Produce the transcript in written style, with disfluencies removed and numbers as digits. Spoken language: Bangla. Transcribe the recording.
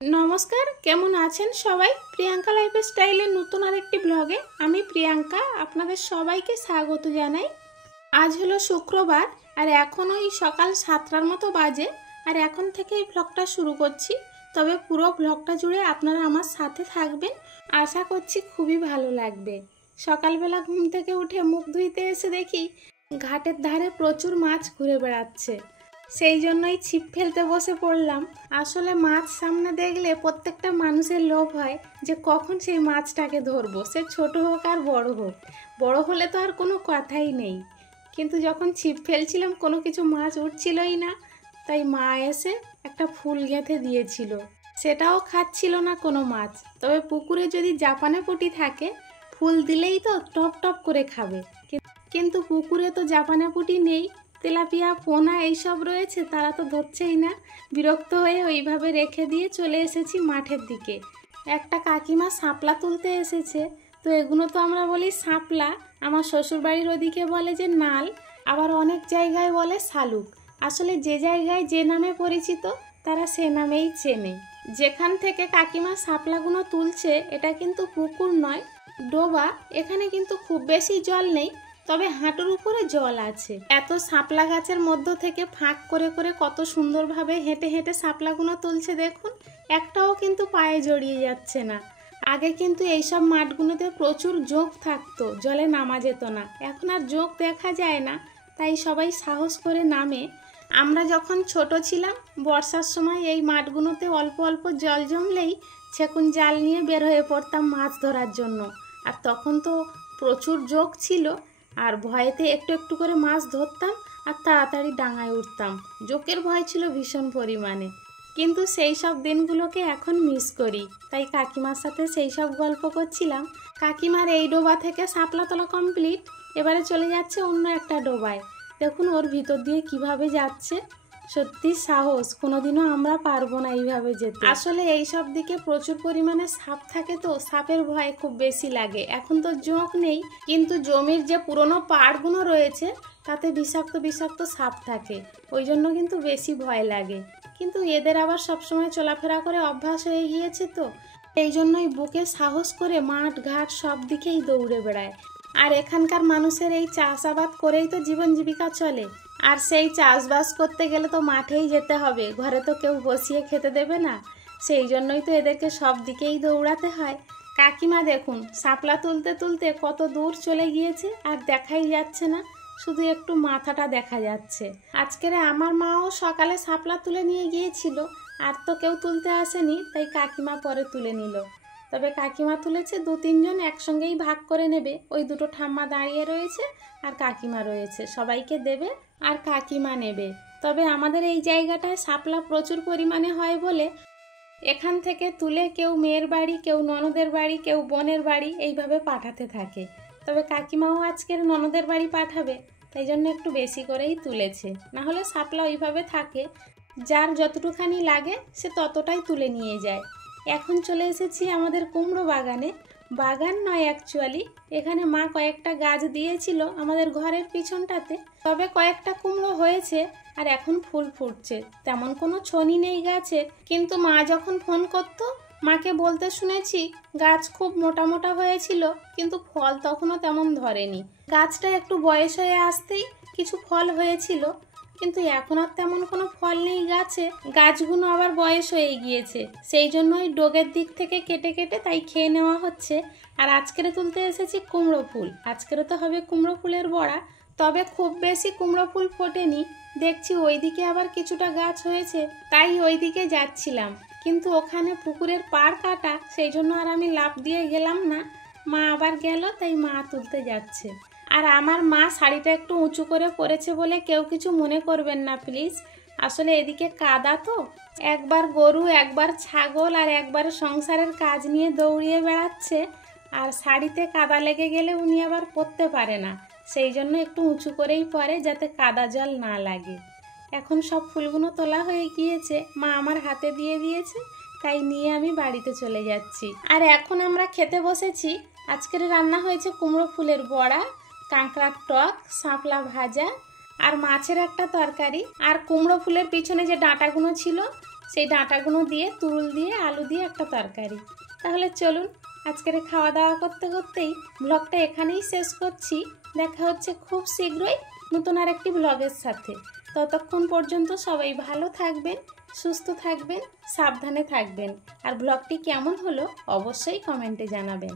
নমস্কার, কেমন আছেন সবাই? প্রিয়াঙ্কা লাইফস্টাইলের নতুন আরেকটি ব্লগে আমি প্রিয়াঙ্কা আপনাদের সবাইকে স্বাগত জানাই। আজ হলো শুক্রবার আর এখন ওই সকাল 7টার মতো বাজে। আর এখন থেকেই ব্লগটা শুরু করছি, তবে পুরো ব্লগটা জুড়ে আপনারা আমার সাথে থাকবেন। আশা করছি খুবই ভালো লাগবে। সকালবেলা ঘুম থেকে উঠে মুখ ধুইতে এসে দেখি ঘাটের ধারে প্রচুর মাছ ঘুরে বেড়াচ্ছে। সেই জন্যই ছিপ ফেলতে বসে পড়লাম। আসলে মাছ সামনে দেখলে প্রত্যেকটা মানুষের লোভ হয় যে কখন সেই মাছটাকে ধরবো, সে ছোট হোক আর বড় হোক। বড় হলে তো আর কোনো কথাই নেই, কিন্তু যখন ছিপ ফেলছিলাম কোনো কিছু মাছ উঠছিলই না। তাই মা এসে একটা ফুল গেঁথে দিয়েছিল, সেটাও খাচ্ছিল না কোনো মাছ। তবে পুকুরে যদি জাপানে পুঁটি থাকে, ফুল দিলেই তো টপ টপ করে খাবে। কিন্তু পুকুরে তো জাপানে পুঁটি নেই, তেলাপিয়া পোনা এইসব রয়েছে, তারা তো ধরছেই না। বিরক্ত হয়ে ওইভাবে রেখে দিয়ে চলে এসেছি মাঠের দিকে। একটা কাকিমা শাপলা তুলতে এসেছে, তো এগুলো তো আমরা বলি শাপলা, আমার শ্বশুরবাড়ির ওদিকে বলে যে নাল, আবার অনেক জায়গায় বলে শালুক। আসলে যে জায়গায় যে নামে পরিচিত তারা সে নামেই চেনে। যেখান থেকে কাকিমা শাপলাগুলো তুলছে এটা কিন্তু পুকুর নয়, ডোবা। এখানে কিন্তু খুব বেশি জল নেই, তবে হাঁটুর উপরে জল আছে। এত শাপলা গাছের মধ্য থেকে ফাঁক করে করে কত সুন্দরভাবে হেঁটে হেঁটে শাপলাগুলো তুলছে দেখুন। একটাও কিন্তু পায়ে জড়িয়ে যাচ্ছে না। আগে কিন্তু এইসব মাঠগুলোতে প্রচুর জোঁক থাকতো, জলে নামা যেত না। এখন আর জোঁক দেখা যায় না, তাই সবাই সাহস করে নামে। আমরা যখন ছোট ছিলাম, বর্ষার সময় এই মাঠগুলোতে অল্প অল্প জল জমলেই ছেকুন জাল নিয়ে বের হয়ে পড়তাম মাছ ধরার জন্য। আর তখন তো প্রচুর জোঁক ছিল, আর ভয়েতে একটু একটু করে মাছ ধরতাম আর তাড়াতাড়ি ডাঙায় উঠতাম। জোকের ভয় ছিল ভীষণ পরিমাণে। কিন্তু সেই সব দিনগুলোকে এখন মিস করি, তাই কাকিমার সাথে সেই সব গল্প করছিলাম। কাকিমার এই ডোবা থেকে শাপলা তোলা কমপ্লিট, এবারে চলে যাচ্ছে অন্য একটা ডোবায়। দেখুন ওর ভিতর দিয়ে কিভাবে যাচ্ছে। সত্যি সাহস, কোনোদিনও আমরা পারবো না এইভাবে যেতে। আসলে এই সব দিকে প্রচুর পরিমাণে সাপ থাকে, তো সাপের ভয় খুব বেশি লাগে। এখন তো জোঁক নেই, কিন্তু জমির যে পুরনো পাড়গুলো রয়েছে তাতে বিষাক্ত বিষাক্ত সাপ থাকে, ওই জন্য কিন্তু বেশি ভয় লাগে। কিন্তু এদের আবার সবসময় চলাফেরা করে অভ্যাস হয়ে গিয়েছে, তো এই জন্যই বুকে সাহস করে মাঠ ঘাট সব দিকেই দৌড়ে বেড়ায়। আর এখানকার মানুষের এই চাষাবাদ করেই তো জীবন জীবিকা চলে। আর সেই চাষবাস করতে গেলে তো মাঠেই যেতে হবে, ঘরে তো কেউ বসিয়ে খেতে দেবে না। সেই জন্যই তো এদেরকে সব দিকেই দৌড়াতে হয়। কাকিমা দেখুন শাপলা তুলতে তুলতে কত দূর চলে গিয়েছে, আর দেখাই যাচ্ছে না, শুধু একটু মাথাটা দেখা যাচ্ছে। আজকের আমার মাও সকালে শাপলা তুলে নিয়ে গিয়েছিল, আর তো কেউ তুলতে আসেনি, তাই কাকিমা পরে তুলে নিল। তবে কাকিমা তুলেছে, 2-3 জন একসঙ্গেই ভাগ করে নেবে। ওই দুটো ঠাম্মা দাঁড়িয়ে রয়েছে আর কাকিমা রয়েছে, সবাইকে দেবে আর কাকিমা নেবে। তবে আমাদের এই জায়গাটায় শাপলা প্রচুর পরিমাণে হয় বলে এখান থেকে তুলে কেউ মেয়ের বাড়ি, কেউ ননদের বাড়ি, কেউ বোনের বাড়ি এইভাবে পাঠাতে থাকে। তবে কাকিমাও আজকের ননদের বাড়ি পাঠাবে, তাই জন্য একটু বেশি করেই তুলেছে। না হলে শাপলা ওইভাবে থাকে, যার যতটুখানি লাগে সে ততটাই তুলে নিয়ে যায়। এখন চলে এসেছি আমাদের কুমড়ো বাগানে। বাগান নয় অ্যাকচুয়ালি, এখানে মা কয়েকটা গাছ দিয়েছিল আমাদের ঘরের পিছনটাতে। তবে কয়েকটা কুমড়ো হয়েছে আর এখন ফুল ফুটছে, তেমন কোনো ছনি নেই গাছের। কিন্তু মা যখন ফোন করতো মাকে বলতে শুনেছি গাছ খুব মোটা মোটা হয়েছিল, কিন্তু ফল তখনও তেমন ধরেনি। গাছটা একটু বয়স হয়ে আসতেই কিছু ফল হয়েছিল, কিন্তু এখন আর তেমন কোনো ফল নেই গাছে। গাছগুলো আবার বয়স হয়ে গিয়েছে, সেই জন্যই ডোগের দিক থেকে কেটে কেটে তাই খেয়ে নেওয়া হচ্ছে। আর আজকের তুলতে এসেছি কুমড়ো ফুল, আজকেরও তো হবে কুমড়ো ফুলের বড়া। তবে খুব বেশি কুমড়ো ফুল ফোটেনি, দেখছি ওইদিকে আবার কিছুটা গাছ হয়েছে, তাই ওইদিকে যাচ্ছিলাম। কিন্তু ওখানে পুকুরের পাড় কাটা, সেই জন্য আর আমি লাফ দিয়ে গেলাম না। মা আবার গেল, তাই মা তুলতে যাচ্ছে। আর আমার মা শাড়িটা একটু উঁচু করে পরেছে বলে কেউ কিছু মনে করবেন না প্লিজ। আসলে এদিকে কাদা তো, একবার গরু, একবার ছাগল, আর একবার সংসারের কাজ নিয়ে দৌড়িয়ে বেড়াচ্ছে, আর শাড়িতে কাদা লেগে গেলে উনি আবার পরতে পারে না। সেই জন্য একটু উঁচু করেই পরে, যাতে কাদা জল না লাগে। এখন সব ফুলগুলো তোলা হয়ে গিয়েছে, মা আমার হাতে দিয়ে দিয়েছে, তাই নিয়ে আমি বাড়িতে চলে যাচ্ছি। আর এখন আমরা খেতে বসেছি। আজকের রান্না হয়েছে কুমড়ো ফুলের বড়া, কাঁকড়ার টক, শাপলা ভাজা আর মাছের একটা তরকারি। আর কুমড়ো ফুলের পিছনে যে ডাঁটাগুলো ছিল সেই ডাঁটাগুলো দিয়ে তুরুল দিয়ে আলু দিয়ে একটা তরকারি। তাহলে চলুন আজকের খাওয়া দাওয়া করতে করতেই ব্লগটা এখানেই শেষ করছি। দেখা হচ্ছে খুব শীঘ্রই নতুন আর একটি ব্লগের সাথে। ততক্ষণ পর্যন্ত সবাই ভালো থাকবেন, সুস্থ থাকবেন, সাবধানে থাকবেন। আর ব্লগটি কেমন হলো অবশ্যই কমেন্টে জানাবেন।